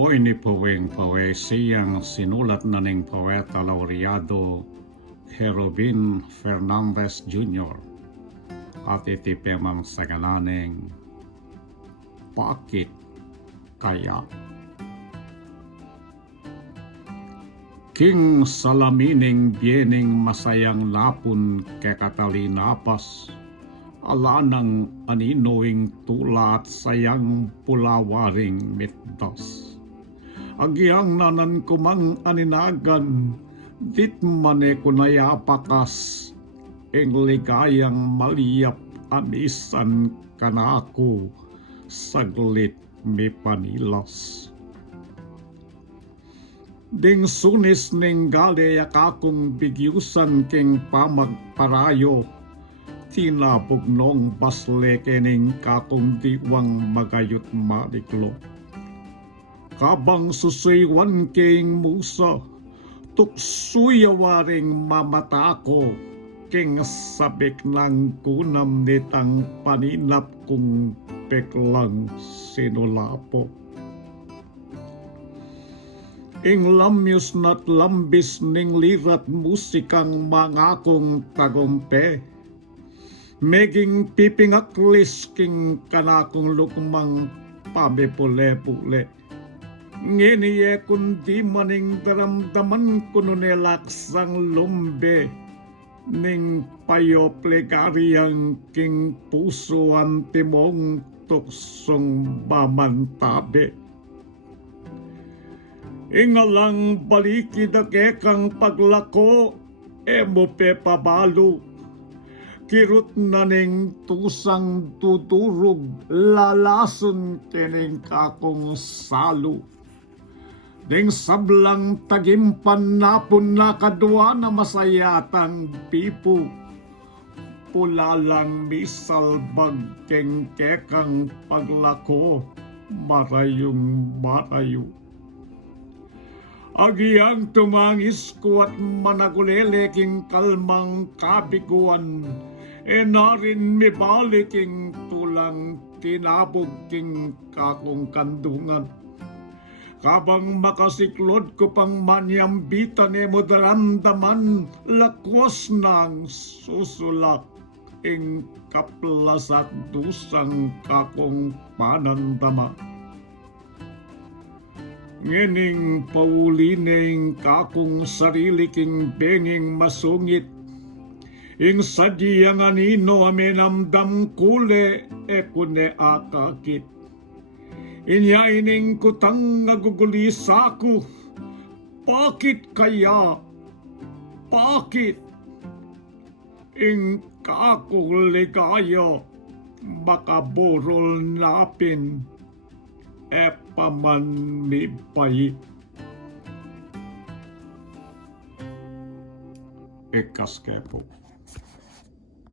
O inipuwing poesiyang sinulat na ning poeta laureado Herobin Fernandez Jr. at itipemang sagananing Bakit Kaya? King salamining biening masayang lapon ke katalinapas, alanang aninoing tulat sayang pulawaring mitdas. Agyang nanan kumang aninagan, dit mane kunayapakas, ing ligayang maliyap anisan kanako, saglit mi panilas. Ding sunis ning gale akakong bigyusan king pamagparayo, tinapog nong basle kening kakong diwang magayot maliklo. Kabang susuywan king musa, tuksuyawaring mamatako, king sabik ng kunam nitang paninap kong peklang sinulapo. Ing lamyos na't lambis ning lirat musikang mangakong tagumpe, meging pipingaklis king kanakong lukmang pamipule-pule. Nginiye kundi maning daramdaman kuno nelaksang lumbe, ning payo plegaryang king puso antimong tuksong bamantabe. Ingalang balikid akekang paglako, emo pe pabalo. Kirot na ning tusang tuturog, lalason kening kakong salo. Ding sablang tagimpan napon na kadwa na masayatang pipo. Pulalang misalbag keng kekang paglako, marayong marayo. Agyang tumangis ko at managulele king kalmang kabiguan, e narin mi baliking tulang tinabog king kakong kandungan. Kabang makasiklod ko pang manyambitan e modaramdaman, lakwas ng susulak ing kaplas at dusang kakong panandama. Ngening paulining kakong sarili king benging masungit, ing sadyang anino amenamdam kule e kune akakit. Inyaining kutang nagugulisa ko, bakit kaya? Bakit? Ing kakong ligaya, makaborol napin, e paman mi bayi. Ikas kepo.